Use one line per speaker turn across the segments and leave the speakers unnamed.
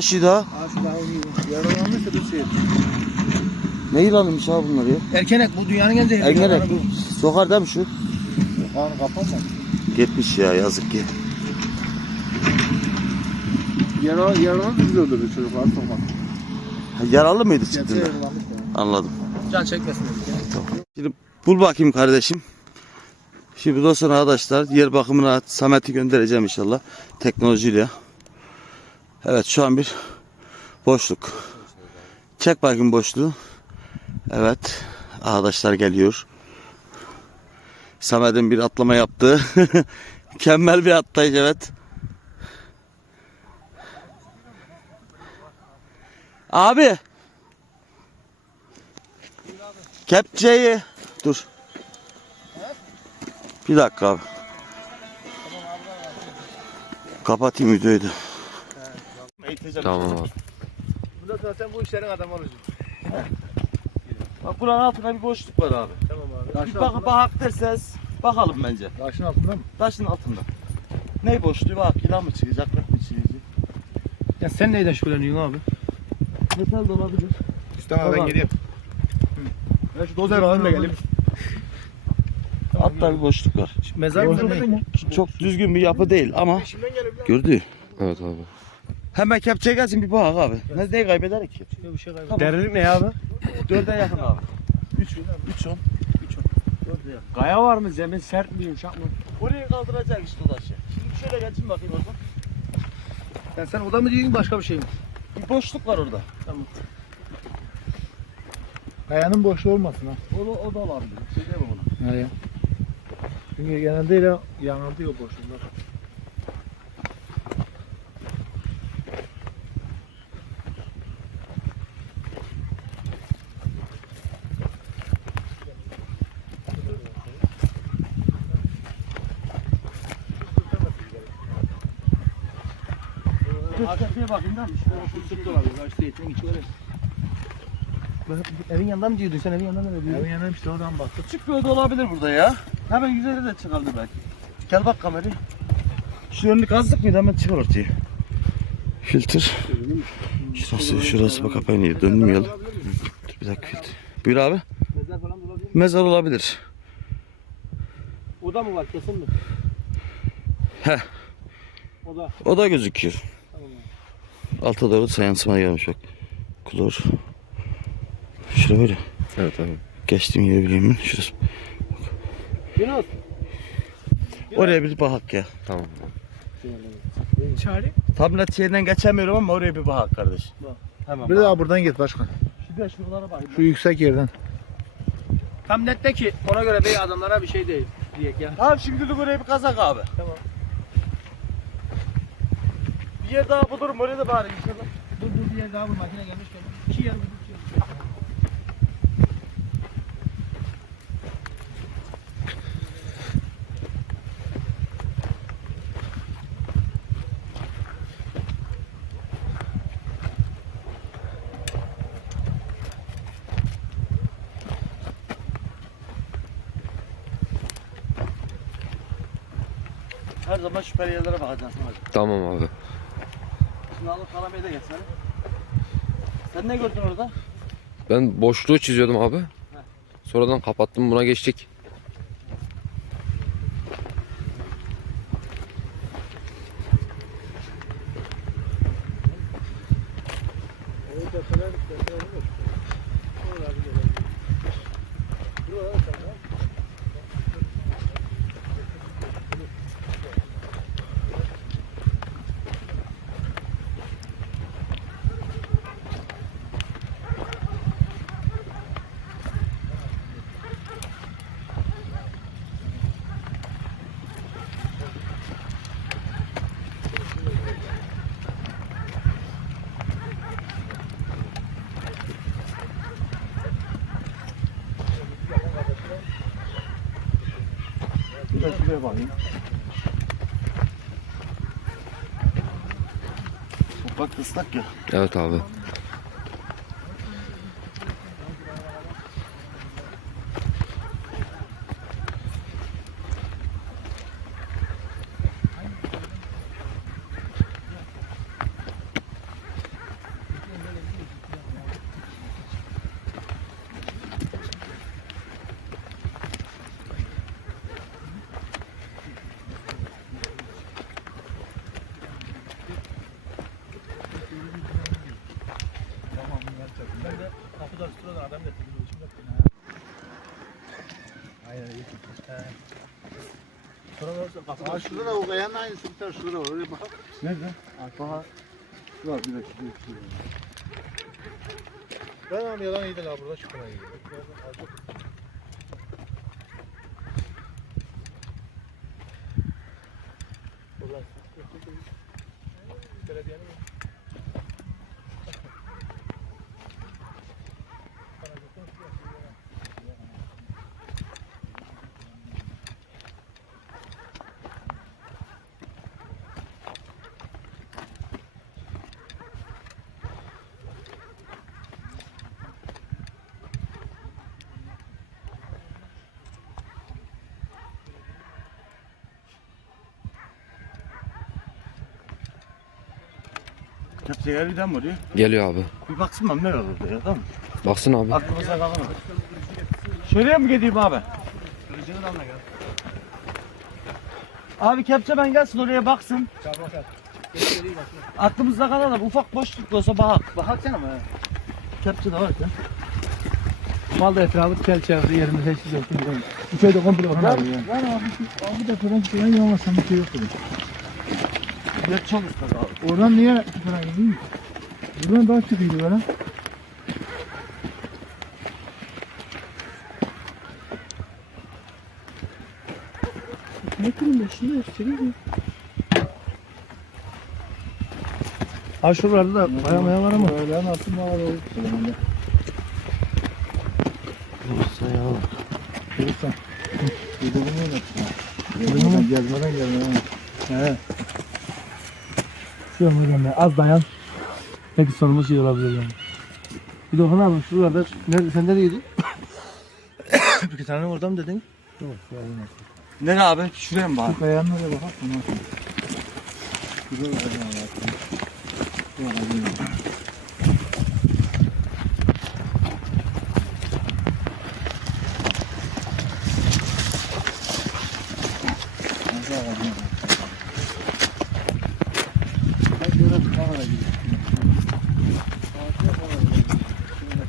şu daha bir şey.
Ne yılanıymış ha bunlar ya?
Erkenek bu dünyanın en zehirli
Engerek.
yılanı bu.
Sokar değil mi şu?
Kanı kapanma.
Gitmiş ya yazık ki.
Yaralı, yaralı da güzel öldürdü çocuklar sokmak.
Ha, Yaralı mıydı
Gerçi
çıktığında?
yaralanmış ya.
Anladım.
Can çekmesin dedik ya.
Şimdi bul bakayım kardeşim. Şimdi bundan sonra arkadaşlar yer bakımına Samet'i göndereceğim inşallah. Teknolojiyle. Evet şu an bir boşluk. Çek bakayım boşluğu. Evet. Arkadaşlar geliyor. Samet'in bir atlama yaptı. Mükemmel bir atlayış evet. Abi. Kepçeyi. Dur. Bir dakika abi. Kapatayım videoyu da.
Tamam abi.
Bundan sonra sen bu işlerin adamı olacaksın.
Bak buranın altında bir boşluk var abi.
Tamam abi.
Bir bakın bak derseniz bakalım bence.
Taşın altında mı?
Taşın altında. Ne boşluğu bak yılan mı çıkacak, kırk mı çıkacak?
Ya sen neyden şüpheleniyorsun abi?
Metal de olabilir.
İstemem
Tamam.
ben geleyim. Ben şu dozer alayım da geleyim.
Altta bir boşluk var.
Mezar mı?
Çok düzgün bir yapı değil ama gördü.
Evet abi.
Hemen kepçeye gelsin bir bak abi. Ne, neyi kaybeder ki?
Bir şey.
Tamam.
Derinlik ne abi?
Dörde yakın abi. Üç, üç on. Üç on. Dörde yakın.
Kaya var mı? Zemin sert mi yumuşak mı?
Orayı kaldıracak işte o taşı. Şimdi şöyle geçin bakayım oradan.
Ya sen oda mı diyorsun başka bir şey mi?
Bir boşluk var orada.
Tamam. Kayanın boşluğu olmasın ha.
O da, o da olabilir. Şey diyemem ona.
Nereye? Çünkü genelde öyle yanıltıyor boşluklar.
Arkaya bakayım da.
Evin yanından mı diyordun sen evin yanından mı diyordun? Evin yanından işte oradan bak.
Küçük bir oda olabilir burada ya. Hemen yüzeyde de çıkardı belki. Gel bak kamerayı. Şu önünü kazdık mıydı hemen çıkar ortaya. Filtre. Şurası, şurası bak kapanıyor. Dönmüyor. Dur bir dakika filtre. Buyur abi.
Mezar falan olabilir.
Mezar olabilir.
Oda mı var kesin mi?
He.
Oda.
O da gözüküyor.
Tamam
Alta doğru sayansıma gelmiş bak. Klor. Şuraya böyle.
Evet abi.
Geçtim yeri bileyim mi? Şurası.
Yunus.
Oraya bir bakak ya.
Tamam.
Çağrı.
Tam net şeyinden geçemiyorum ama oraya bir bakak kardeş.
Bak.
Hemen
Bir
bak.
daha buradan git başkan.
De şuralara bak.
Şu yüksek yerden. Tam nette ki ona göre bey adamlara bir şey değil diyek ya.
Tamam şimdilik oraya bir kazak abi.
Tamam.
Bir yer daha bulurum oraya da bari inşallah.
Dur dur bir yer daha bu makine gelmişken. İki yer bulduk.
Her zaman şüpheli yerlere bakacaksın hacı.
Tamam abi.
Şimdi alıp kalamayı da geçsene. Sen ne gördün orada?
Ben boşluğu çiziyordum abi. Sonradan kapattım buna geçtik.
Bir de şuraya bakayım. Bak ıslak ya.
Evet abi.
Aa, şurada da o kayanın aynısı bir tane şurada var. Oraya bakalım.
Nerede?
Aha. Şurada bir dakika. Bir dakika. Ben abi yalan iyiydi la burada çıkmaya iyi.
Belediyenin Kepçeler birden mi oluyor?
Geliyor abi.
Bir baksın mı ne var orada ya tamam mı?
Baksın abi.
Aklımıza kalır mı? Şuraya mı gideyim abi?
Kılıcını da alma gel.
Abi kepçe ben gelsin oraya baksın. Aklımızda kalalım. Ufak boşluk da olsa bak.
Baksana mı?
Kepçe de var ya.
Mal etrafı kel çevre yerimiz hiç yok. Bu köyde komple Orhan abi ya.
Var abi. Abi de falan falan yavaşsan bir şey yok
Bir çalıştı abi.
Oradan niye falan gidiyor? Buradan daha çıkıyordu böyle. Ne kırın da şunu göstereyim
Ha şuralarda da maya maya var ama.
Böyle nasıl mağara olup söyleyeyim Görürsen. Yıldırımı oynatma. Yıldırımı gezmeden gelmeden.
He. An hocam ya az dayan. Peki sonumuz şey olabilir yani. Bir de Orhan abi şuralarda nerede sen nereye gidiyorsun? bir tane orada mı dedin?
Yok.
Nere abi? Şuraya mı bak?
Şu kayanın oraya bak. Ondan sonra. Şurada var. Şurada var. Şurada var. Nasıl ağacın? Ben şöyle bir kamera gibi. Ağaçta kamera gibi. Şöyle.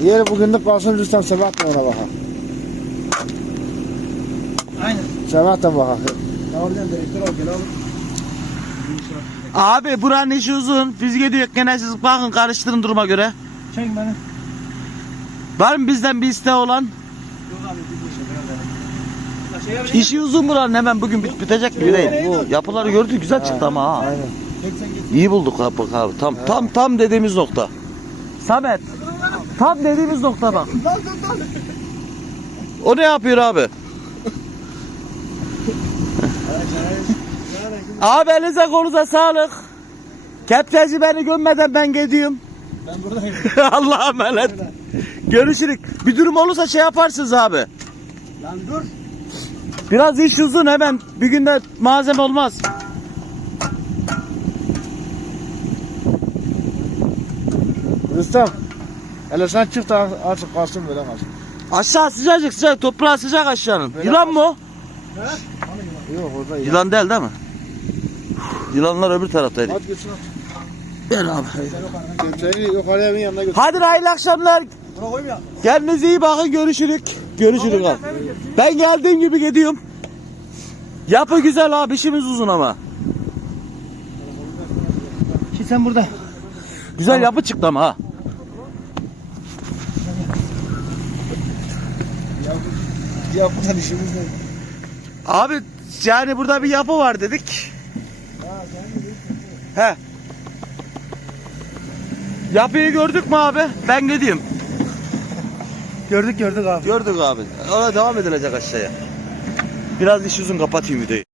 Diğeri bugünlük kalsın Rüstem sabah da ona bakar.
Aynen.
Sabah da bakar.
Oradan direktör gel oğlum.
Abi buranın işi uzun. Biz gidiyor gene siz bakın karıştırın duruma göre.
Çek beni.
Var mı bizden bir isteği olan?
Yok abi bir şey Şey.
İşi uzun buranın hemen bugün bit bitecek gibi değil. Bu yapıları gördük güzel çıktı ama ha.
Aynen.
İyi bulduk abi. Tam tam tam dediğimiz nokta. Samet. Tam dediğimiz nokta bak. O ne yapıyor abi? abi elinize kolunuza sağlık. Kepçeci beni gömmeden ben gidiyorum.
Ben buradayım.
Allah'a emanet. Görüşürük. Bir durum olursa şey yaparsınız abi.
Lan dur.
Biraz iş uzun hemen. Bir günde malzeme olmaz.
Rüstem. Hele sen çık da artık kalsın böyle kalsın.
Aşağı sıcacık sıcak. Toprağı sıcak aşağının.
Böyle
Yılan mı o?
Yok orada ya.
Yılan değil değil mi? Yılanlar öbür taraftaydı.
Hadi gitsin at.
Gel abi.
Seni yukarıya evin yanına götür.
Hadi hayırlı akşamlar. Kendinize iyi bakın. Görüşürük. Görüşürük abi. Ben geldiğim gibi gidiyorum. Yapı güzel abi. işimiz uzun ama.
Ki sen burada.
Güzel yapı çıktı ama ha.
Ya buradan işimiz ne?
Abi yani burada bir yapı var dedik. He. Yapıyı gördük mü abi? Ben gideyim.
Gördük gördük abi.
Gördük abi. Ona devam edilecek aşağıya. Biraz iş uzun kapatayım videoyu.